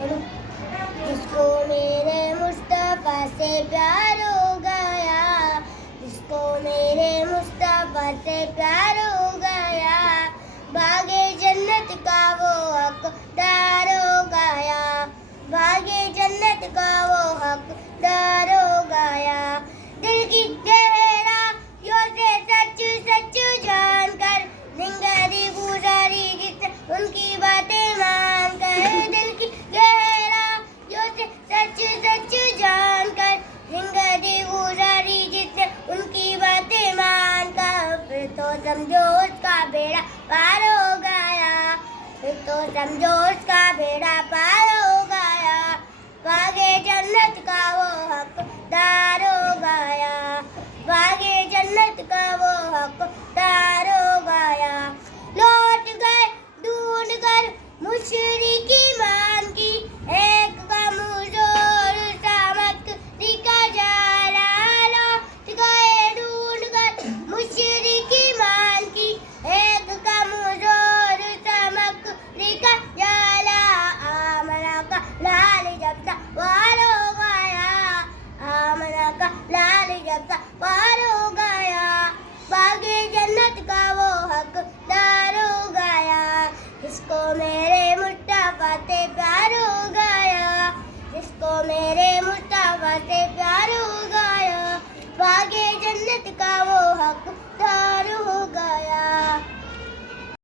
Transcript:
जिसको मेरे मुस्तफा से प्यार हो गया, जिसको मेरे मुस्तफा से प्यार हो गया, भागे जन्नत का वो हकदार हो गया, भागे जन्नत का वो हकदार हो गया। दिल की गहराइयों से सच सच जानकर जिंदगी गुजारी जिसने उनकी बातें मानकर, दिल की गहराइयों से सच सच जानकर जिंदगी गुजारी जिसने उनकी बातें मानकर, फिर तो समझो उसका बेड़ा पार हो गया, फिर तो समझो उसका बेड़ा पार हो गया, भागे जन्नत का वो हकदार हो गया, भागे जन्नत का वो हकदार हो गया। लौट गए ढूंढ कर मुशरिकी मान की, एक कमजोर सामग्री का जाला, लौट गए ढूंढ कर मुशरिकी मान की, एक कमजोर सामग्री का जाला, आमना का लाल जब सवार हो गया, आमना का लाल जब सवार हो